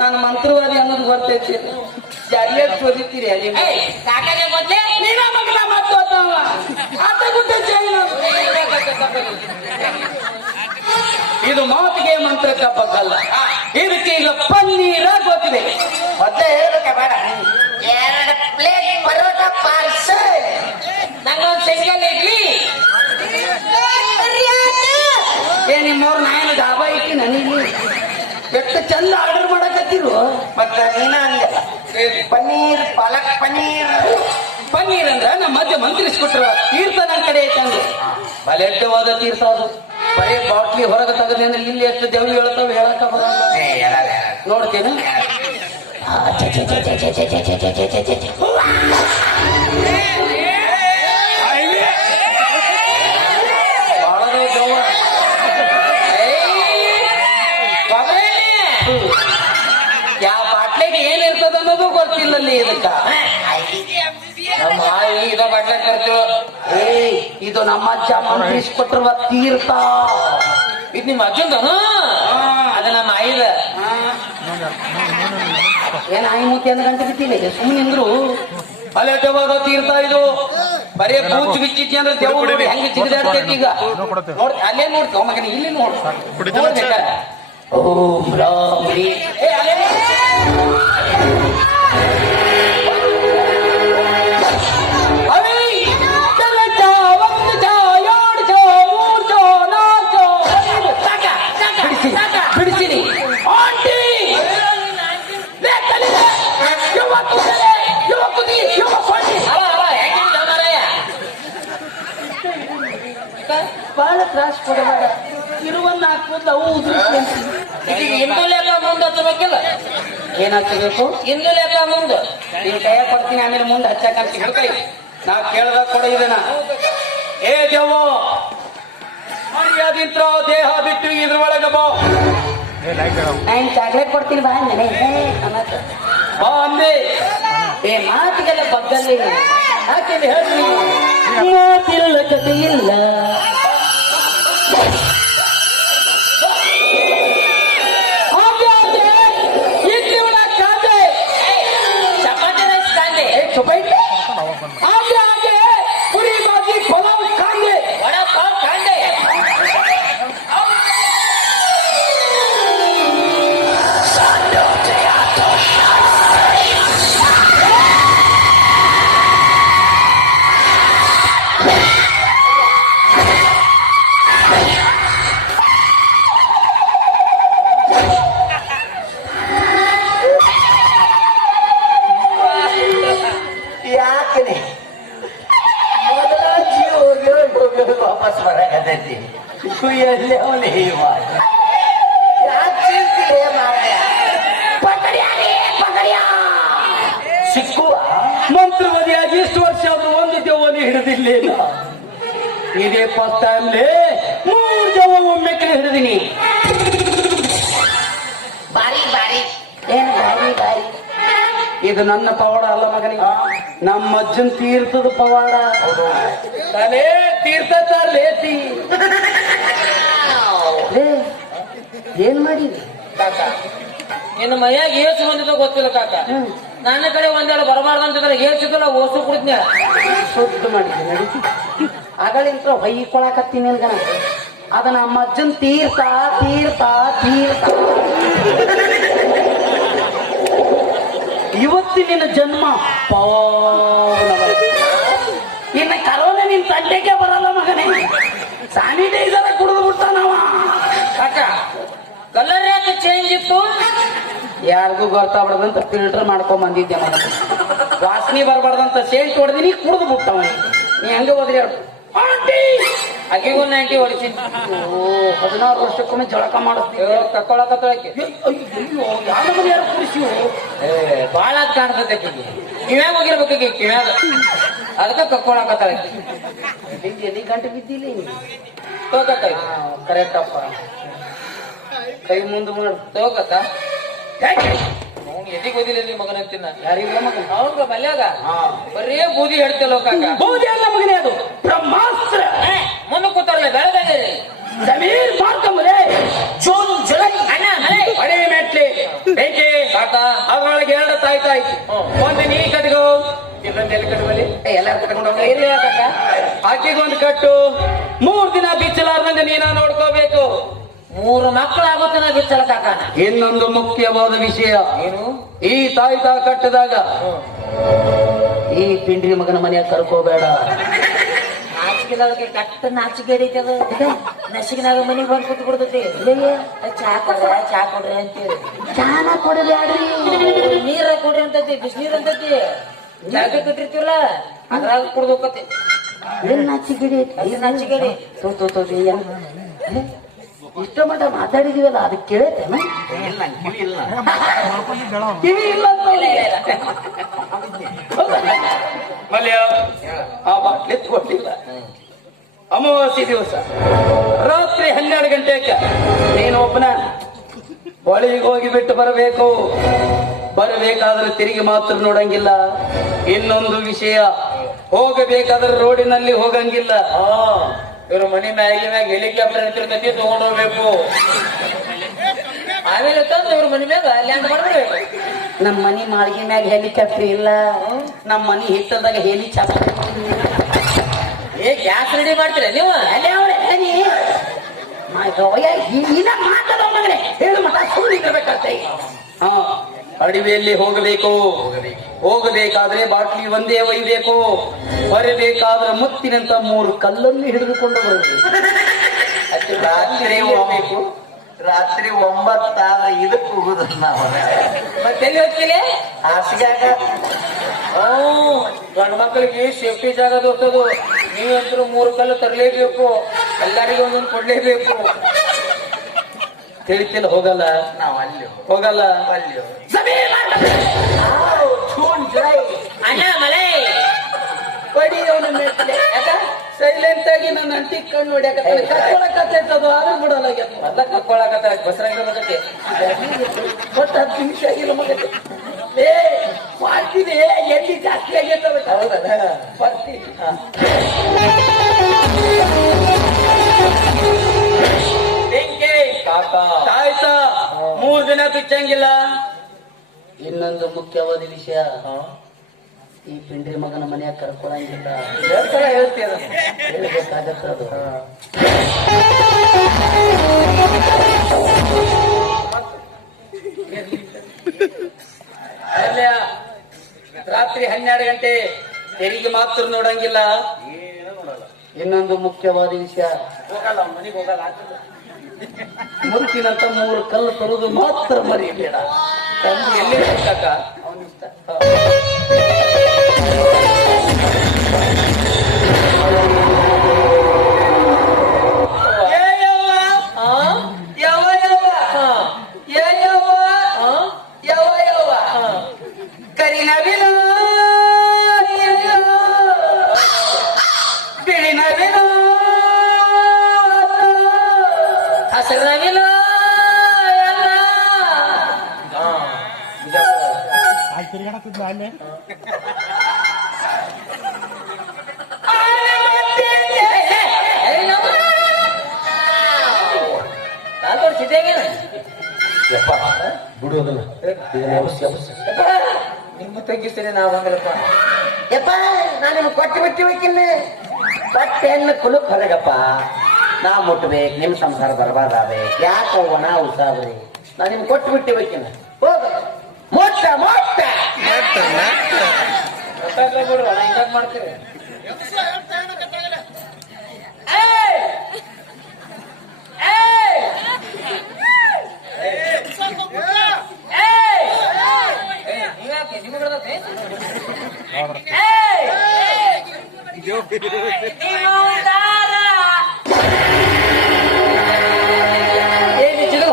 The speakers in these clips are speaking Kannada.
ನಾನು ಮಂತ್ರವಾದಿ ಅನ್ನೋದು ಬರ್ತೈತಿ. ಜಾರಿಯಾಗಿ ಶೋಧಿತೀರಿ ಅಲ್ಲಿ ಕಾಕಾಗೆ ಮೊದ್ಲೇ ನೀನ ಮಗನ ಮತ್ತೋತವ ಆತ ಗುಟ್ಟೆ ಇದು ಮಾತಿಗೆ ಮಂತ್ರಕ್ಕೆ ಬಗ್ಗಲ್ಲ. ಇದಕ್ಕೆ ಈಗ ಪನ್ನೀರ ಗೊತ್ತಿದೆ. ಮೊದ್ಲೇ ಹೇಳಬೇಕ ಬೇಡ. 2 ಪ್ಲೇಟ್ ಪರೋಟ ಪಾರ್ಸಲ್. ನಂಗೊಂದು ಸಿಂಗಲ್ ಇಡ್ಲಿ. ನಿಮ್ಮವ್ರು ನಾನು ಡಾಬಾ ಇಟ್ಟಿ ನನಗೆ ಎಷ್ಟು ಚಂದ ಆರ್ಡರ್ ಮಾಡಕತ್ತಿರು. ಮತ್ತೆ ನೀನ ಹಂಗಲ್ಲ. ಪನ್ನೀರ್ ಪಾಲಕ್ ಪನ್ನೀರ್. ಪನ್ನೀರ್ ಅಂದ್ರ ನಮ್ಮ ಮಧ್ಯ ಮಂತ್ರಿಸ್ಕೊಟ್ರು ತೀರ್ಥ ನನ್ನ ಕಡೆ ಐತಂದ್ರೆ ಬಲೆಡ್ಡವಾದ ತೀರ್ಥ ಅದು. ಬರೀ ಬಾಟ್ಲಿ ಹೊರಗೆ ತೆಗದೇನ ಇಲ್ಲಿ ಎಷ್ಟು ದೇವ್ ಹೇಳ್ತಾವ ಹೇಳಕ ಬರಲ್ಲ. ನೋಡ್ತೀನಿ ಯಾವ ಬಾಟ್ಲಿಗೆ ಏನಿರ್ತದ ಅನ್ನೋದು ಗೊತ್ತಿಲ್ಲಲ್ಲಿ. ಇದಕ್ಕ ನಮ್ಮ ಇದ ಬಾಟ್ಲೆ ಖರ್ಚು. ಇದು ನಮ್ಮ ಅಜ್ಜ ಮಂತ್ರಿಸ್ಕೊಟ್ರುವ ತೀರ್ಥ. ಇದು ನಿಮ್ಮ ಅಜ್ಜಂದನು? ಅದು ನಮ್ಮ ಆಯ್ದ. ಏನ್ ಆಯಿ ಮೂತಿ ಅಂದ ಗಂಟೆ ಬಿಟ್ಟಿಲ್ಲ ಸುಮ್ಮನೆ ನಿಂದ್ರು. ಬಲೆಡ್ಡವಾದ ತೀರ್ಥ ಇದು. ಬರೀ ಬೂಚ್ ಬಿಚ್ಚಿದ್ದೆ ಅಂದ್ರೆ ದೇವ್ ನೋಡಿ ಹೆಂಗೆ ಚಿಗಿದಾಡ್ತೈತಿ. ಈಗ ನೋಡ್ ಅಲ್ಲೇ ನೋಡ್ತಾವ ಮಗನ ಇಲ್ಲಿ ನೋಡ್ಬೇಕ. ಓಂ ರಾಮ್ ಬಿಡಿಸಿನಿ ಆಂಟಿ ಬಹಳ ತ್ರಾಸ ಕೊಡಬೇಡ. ಇರುವನ್ನ ಹಾಕ್ಬೋದು ಅವು ಇಂದು ಲೆಕ್ಕ ಮುಂದೆ ಹಚ್ಚಬೇಕಿಲ್ಲ. ಏನ್ ಹಚ್ಚಬೇಕು? ಇಂದು ಲೆಕ್ಕ ಮುಂದೆ ನೀನ್ ಕೈಯ ಕೊಡ್ತೀನಿ ಆಮೇಲೆ ಮುಂದೆ ಹಚ್ಚಕಂತ ಹಿಡ್ಕೈ. ನಾವ್ ಕೇಳ್ದಾಗ ಕೊಡ ಇದನ್ನ. ಏ ದೇವ ಮರ್ಯಾದಿಂತ್ರ ದೇಹ ಬಿಟ್ಟು ಇದ್ರೊಳಗ ಬಾ. ನಾನು ಚಾಕ್ಲೇಟ್ ಕೊಡ್ತೀನಿ ಬಾ ಅಂದೆ. ಬಾ ಅಂದೆ. ಏ ಮಾತಿಗೆಲ್ಲ ಬಗ್ಗಲ್ಲಿ ಯಾಕೆಂದ್ರೆ ಹೇಳ್ತೀನಿ ಮಾತಿಲ್ಲ ಕತೆ ಇಲ್ಲ. ವಾಪಸ್ ಬರಕತ್ತೈತಿ. ಸಿಕ್ಕುವ ಮಂತ್ರವಾದಿಯಾಗಿ ಇಷ್ಟು ವರ್ಷ ಆದ್ರೂ ಒಂದು ದೇವನಿ ಹಿಡಿದಿಲ್ಲ. ಇದೇ ಫಸ್ಟ್ ಟೈಮ್ಲೇ 3 ದೇವ ಒಮ್ಮೆ ಹಿಡಿದಿನಿ. ಬಾರಿ ಬಾರಿ ಏನು ಬಾರಿ ಬಾರಿ? ಇದು ನನ್ನ ಪವಾಡ ಅಲ್ಲ ಮಗನಿಗೆ, ನಮ್ಮ ಅಜ್ಜನ್ ತೀರ್ಥದ ಪವಾಡ. ತಲೆ ತೀರ್ಥ ಲೇತಿ ಏನ್ ಮಾಡಿದಿ ಕಾಕ? ನಿನ್ನ ಮೈಯಾಗ ಏಸು ಬಂದಿದ್ದ ಗೊತ್ತಿಲ್ಲ ಕಾಕ. ನನ್ನ ಕಡೆ ಒಂದೆರಡು ಬರಬಾರ್ದಂತಿದ್ರೆ ಏಸಿದ್ದಲ್ಲ ಓಸು ಕುಡಿದ್ನ ಶುದ್ಧ ಮಾಡಿದ್ದೆ ನಡೀತಿ. ಅಗಳಿಂತ ಹೊಯ್ಕೊಳಕತ್ತೀನಿ ನಿನ್ಗನ. ಅದ ನಮ್ಮ ಅಜ್ಜನ್ ತೀರ್ಥ ತೀರ್ಥ ತೀರ್ಥ. ಇವತ್ತಿನ ಜನ್ಮ ಪಾವನ. ಇನ್ನು ಕರೋನಾ ನಿನ್ ತಂಟೆಗೆ ಬರಲ್ಲ ಮಗನೇ. ಸ್ಯಾನಿಟೈಸರ್ ಕುಡಿದು ಬಿಡ್ತಾನವ. ಕಾಕ ಕಲರ್ ಯಾಕೆ ಚೇಂಜ್ ಇತ್ತು? ಯಾರಿಗೂ ಗೊತ್ತಾಗ್ಬಾರ್ದಂತ ಫಿಲ್ಟರ್ ಮಾಡ್ಕೊಂಡ್ ಬಂದಿದ್ದೆ ಮಗ. ವಾಸನೆ ಬರ್ಬಾರ್ದಂತ ಸೇಂಟ್ ಹೊಡೆದಿನಿ, ಕುಡಿದು ಬಿಟ್ಟವ. ನೀ ಹಂಗೆ ಹೋದ್ರಿ ಆಂಟಿ ಅಕ್ಕಿಗೂ 90 ಹೊಡಿಸಿದ್. 16 ವರ್ಷಕ್ಕೊಮ್ಮೆ ಜಳಕ ಮಾಡಿಸ್ತೀವಿ. ಕಕ್ಕೊಳಕತ್ತಳಕ್ಕೆ ಯಾರು ಕುಡಿಸಿವು ಬಾಳ ಕಾಣ್ತೈತೆ ಅಕ್ಕಿಗೆ. ಕಿವ್ಯಾಗ ಹೋಗಿರ್ಬೇಕು ಕಿವ್ಯಾಗ, ಅದಕ್ಕೆ ಕಕ್ಕೊಳಕತ್ತಳಕ್ಕೆ. ಎಲ್ಲಿ ಗಂಟೆ ಬಿದ್ದಿಲ್ಲ ಕರೆಕ್ಟಪ್ಪ. ಕೈ ಮುಂದೆ ಮಾಡು ತಗೋಕತ್ತ ಎದಿಗೆ ಓದಿಲ್ಲ ನಿಮ್ಮ ಮಗನ ಅಂತಿನ. ಯಾರಿಲ್ಲ ಮಗ ಅವ್ರ ಮಲ್ಯಾಗ ಬರೀ ಬೂದಿ ಹೇಳ್ತಿಲ್ಲ ಕಾಕ. ಬೂದಿ ಅಲ್ಲ ಮಗನೇ, ಅದು ಬ್ರಹ್ಮಾಸ್ತ್ರ. ಮುಂದೆ ಕೂತಾರಲ್ಲ ಬೆಳಗಾಗ ಜಮೀರ್ ಮಾಡ್ಕೊಂಬರೇ ಜೂನ್ ಜುಲೈ ಕಾಕ ಅದ್ರೊಳಗೆ 2 ತಾಯ್ತಾಯ್ತು. ಒಂದು ನೀ ಕಟ್ಕೋ, ಇನ್ನೊಂದು ಎಲ್ಲಿ ಕಟ್ಕೊಳ್ಳಿ, ಎಲ್ಲಾರು ಕಟ್ಕೊಂಡು ಹೋಗ್ಲಿ. ಇಲ್ಲ ಕಾಕ ಆಕೆಗೊಂದು ಕಟ್ಟು. 3 ದಿನ ಬಿಚ್ಚಲಾರ್ದಂಗೆ ನೀನ ನೋಡ್ಕೋಬೇಕು. 3 ಮಕ್ಕಳು ಆಗುತ್ತೆ ನಾ ಬಿಚ್ಚಲ ಕಾಕ. ಇನ್ನೊಂದು ಮುಖ್ಯವಾದ ವಿಷಯ, ಏನು? ಈ ತಾಯ್ತಾ ಕಟ್ಟಿದಾಗ ಈ ಪಿಂಡ್ರಿ ಮಗನ ಮನೆಯಾಗ ಕರ್ಕೋಬೇಡ. ನಾಚಿಕೆ ಕಟ್ಟ ನಾಚಿಕೆ ಹಿಡಿತದ. ನಸಿಗಿನಾಗ ಮನೆಗೆ ಬಂದು ಕೂತ್ ಬಿಡ್ತೈತಿ. ಚಾ ಕೊಡ್ರಿ ಅಂತೇಳಿ ಚಾನ ಕೊಡಬೇಡ್ರಿ, ನೀರ ಕೊಡ್ರಿ ಅಂತೈತಿ, ಬಿಸಿನೀರ್ ಅಂತೈತಿ. ಜಾಗ ಕಟ್ಟಿರ್ತೀವಲ್ಲ ಅದ್ರಾಗ ಕುಡ್ದೋಕತಿ. ನಾಚಿಗಿಡಿ ನಾಚಿಕೆಡಿ ಇಷ್ಟ ಮಟ್ಟ ಮಾತಾಡಿದೀವಲ್ಲ, ಅದಕ್ಕೆ ಕೇಳೈತೇನ? ಕಿವಿ ಇಲ್ಲ ಮಲ್ಯ. ಆ ಬಾಟ್ಲಿ ತಗೊಂಡಿಲ್ಲ. ಅಮಾವಾಸ್ಯೆ ದಿವಸ ರಾತ್ರಿ 12 ಗಂಟೆಗೆ ನೀನು ಒಬ್ಬನ ಹೊಳಿಗೆ ಹೋಗಿ ಬಿಟ್ಟು ಬರಬೇಕು. ಬರಬೇಕಾದ್ರೆ ತಿರುಗಿ ಮಾತ್ರ ನೋಡಂಗಿಲ್ಲ. ಇನ್ನೊಂದು ವಿಷಯ, ಹೋಗಬೇಕಾದ್ರೆ ರೋಡಿನಲ್ಲಿ ಹೋಗಂಗಿಲ್ಲ. ಇವ್ರ ಮನೆ ಮ್ಯಾಗ ಹೆಲಿಕಾಪ್ಟರ್ ಅಂತಿರ್ತೈತಿ, ತಗೊಂಡ್ ಹೋಗ್ಬೇಕು. ಆಮೇಲೆ ತಂದು ಇವ್ರ ಮನೆ ಮ್ಯಾಗ ಲ್ಯಾಂಡ್ ಮಾಡ್ಬಿಡ್ಬೇಕು. ನಮ್ಮ ಮನಿ ಮಾಳಿಗೆ ಮ್ಯಾಗ ಹೆಲಿಕಾಪ್ಟರ್ ಇಲ್ಲ, ನಮ್ಮ ಮನಿ ಹಿತ್ತಲ್ದಾಗ ಹೆಲಿ ಚಾಪ್ಟರ್. ಏ ಗ್ಯಾಸ್ ರೆಡಿ ಮಾಡ್ತೀರ ನೀವು? ಹೇಳು ಮತ ಸುಳ್ಳಿರ್ಬೇಕಾಗ್ತೈ. ಹಾ, ಅಡವಿಯಲ್ಲಿ ಹೋಗಬೇಕು. ಹೋಗಬೇಕಾದ್ರೆ ಬಾಟ್ಲಿ ಒಂದೇ ಒಯ್ಬೇಕು. ಬರಬೇಕಾದ್ರೆ ಮುತ್ತಿನಂತ 3 ಕಲ್ಲನ್ನು ಹಿಡಿದುಕೊಂಡು ಬರಬೇಕು. ರಾತ್ರಿ ಹೋಗ್ಬೇಕು. ರಾತ್ರಿ 9 ಇದಕ್ಕೆ ಹೋಗುದು ನಾವು. ಮತ್ತೆಲ್ಲಿ ಹೋಗ್ತೀರಿ? ಹಾಸಿಗ್ಯಾಗ ಗಂಡು ಮಕ್ಕಳಿಗೆ ಸೇಫ್ಟಿ ಜಾಗ ದೋಸ್ತದು. ನೀವಂತರೂ 3 ಕಲ್ಲು ತರಲೇಬೇಕು, ಎಲ್ಲರಿಗೂ ಒಂದೊಂದು ಕೊಡ್ಲೇಬೇಕು. ತಿಳಿತಿಲ್ಲ, ಹೋಗಲ್ಲ ನಾವು ಅಲ್ಲಿ ಹೋಗಲ್ಲ. ಅಲ್ಲಿ ಅಣ್ಣ ಮಳೆ ಸೈಲೆಂಟ್ ಆಗಿ ನನ್ನ ಅಂಟಿ ಕಣ್ಣು ಹೊಡ್ಯಾಕತ್ತದು, ಆದ್ರೂ ಬಿಡಲ್ಲ. ಮೊದ್ಲ ಕರ್ಕೊಳಕತ್ತ ಬಸರಂಗ ಬರ್ತೈತಿ. ಒಟ್ಟು 10 ನಿಮಿಷ ಆಗಿಲ್ಲ ಮಗಕ್ಕೆ. ಏ ಮಾಡ್ತೀನಿ, ಎಲ್ಲಿ ಜಾಸ್ತಿ ಆಗೈತದ. ಹೌದಲ್ಲ, ಬರ್ತೀನಿ. ಆಯ್ತಾ? 3 ದಿನ ಬಿಚ್ಚಂಗಿಲ್ಲ. ಇನ್ನೊಂದು ಮುಖ್ಯವಾದ ವಿಷಯ, ಈ ಪಿಂಡ್ರಿ ಮಗನ ಮನೆಯಾಗ ಕರ್ಕೊಳಂಗಿಲ್ಲ. ಹೇಳ್ತೀಯ ಹೇಳ್ಬೇಕಾಗತ್ತ ಅದು. ರಾತ್ರಿ 12 ಗಂಟೆ ತೆರಿಗೆ ಮಾತ್ರ ನೋಡಂಗಿಲ್ಲ. ಇನ್ನೊಂದು ಮುಖ್ಯವಾದ ವಿಷಯ, ಹೋಗಲ್ಲ ಮನೆಗೆ ಹೋಗಲ್ಲ. ಮುತ್ತಿನಂತ 3 ಕಲ್ಲು ತರುವುದು ಮಾತ್ರ ಮರಿಬೇಡ. ತಂದು ಎಲ್ಲಿ ಇರ್ತಾಕ ಅವನಿಷ್ಟ. ಕರಿ ನವಿಲ ಬಿಳಿ ನವಿಲ ಹಸಿರು ನವಿಲ ಅಲ್ಲೇ ಬಿಡುವುದಿಲ್ಲ. ನಿಮ್ಮ ತಗ್ಗಿಸ್ತೀನಿ ನಾವು ಹಂಗಲ್ಲಪ್ಪ. ಯಪ್ಪ, ನಾನು ನಿಮ್ಗೆ ಕೊಟ್ಟು ಬಿಟ್ಟಿಬೇಕಿಲ್ಲ. ಬಟ್ಟೆಯನ್ನು ಕುಲುಕ್ ಹೊರಗಪ್ಪ. ನಾ ಮುಟ್ಬೇಕು, ನಿಮ್ ಸಂಸಾರ ಬರ್ಬಾರ್ದಾಗಬೇಕು. ಯಾಕೆ ಒಣ ಉಸಾಬ್ರಿ? ನಾ ನಿಮ್ಗೆ ಕೊಟ್ಟು ಬಿಟ್ಟಿಬೇಕಿಲ್ಲ. ಹೋಗ ಮೊಟ್ಟ ಮೊಟ್ಟ ಬಿಡ್ರ ಹಿಂಗಾಗಿ ಮಾಡ್ತೀರಿ.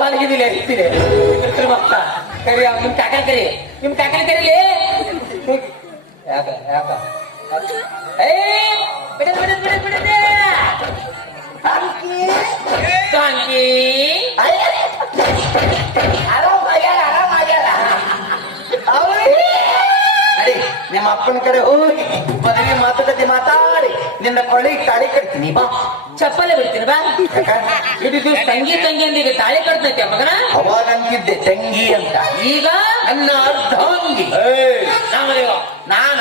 ಹಾಲಿಗಿದ್ದಿಲ್ಲ ಇರ್ತೀರಿ ಮಕ್ಕ ಕರಿ. ನಿಮ್ ಕಾಕ ಕರಿ, ನಿಮ್ ಕಾಕ ಕರೀಲಿ. ಯಾಕ ಯಾಕ ಬಿಡದ್ ಬಿಡದ್ ಬಿಡದ್ ಬಿಡದ್ ನಿಮ್ಮ ಅಪ್ಪನ ಕಡೆ ಹೋಗಿ ಮದುವೆ ಮಾತುಕತೆ ಮಾತಾಡಿ ನಿನ್ನ ಕೊಳ್ಳಿಗೆ ತಾಳಿ ಕಟ್ತೀನಿ ಬಾ. ಚಪ್ಪಲೆ ಬಿಡ್ತೀನಿ ಬಾ. ಯಾಕ? ಇದು ತಂಗಿ ತಂಗಿಯಂದಿಗೆ ತಾಳಿ ಕಟ್ತೈತೆ ಮಗನ. ಅವಾಗ ಅಂತಿದ್ದೆ ತಂಗಿ ಅಂತ, ಈಗ ನನ್ನ ಅರ್ಧಾಂಗಿ. ನಾಮದೇವ ನಾನ